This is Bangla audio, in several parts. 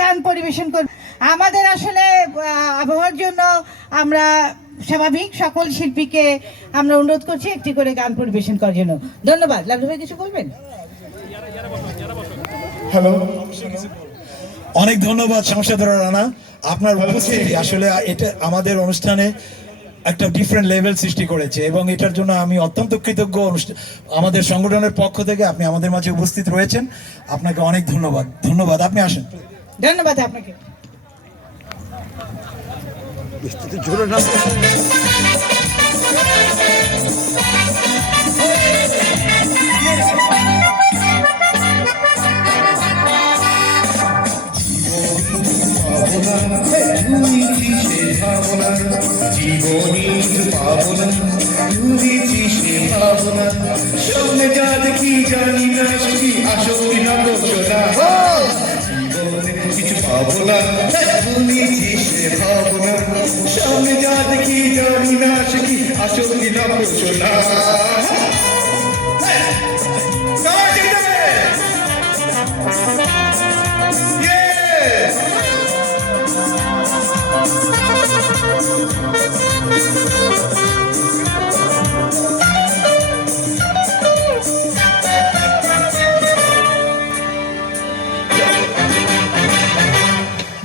গান পরিবেশন করবে। আমাদের আসলে আবহাওয়ার জন্য আমরা স্বাভাবিক সকল শিল্পীকে আমরা অনুরোধ করছি একটি করে গান পরিবেশন করার জন্য। ধন্যবাদ। লালু ভাই কিছু বলবেন? হ্যালো, অনেক ধন্যবাদ শামসাদুর রানা, আপনার উপস্থিতি আসলে এটা আমাদের অনুষ্ঠানে একটা ডিফারেন্ট লেভেল সৃষ্টি করেছে এবং এটার জন্য আমি অত্যন্ত কৃতজ্ঞ। আমাদের সংগঠনের পক্ষ থেকে আপনি আমাদের মাঝে উপস্থিত রয়েছেন, আপনাকে অনেক ধন্যবাদ। ধন্যবাদ, আপনি আসেন। ধন্যবাদ আপনাকে। জীবনীর পাবনা তুলিছি সে ভাবনা সামনে যা দেখি জানি না কি আসল না ঘোষণা জীবনে কিছু পাবো না তুলিছি সে ভাবনা সামনে যা দেখি জানি না কি আসল না ঘোষণা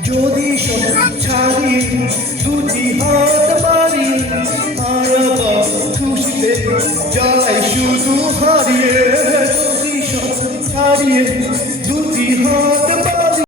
যদি সব ছাড়ি দুটি হয়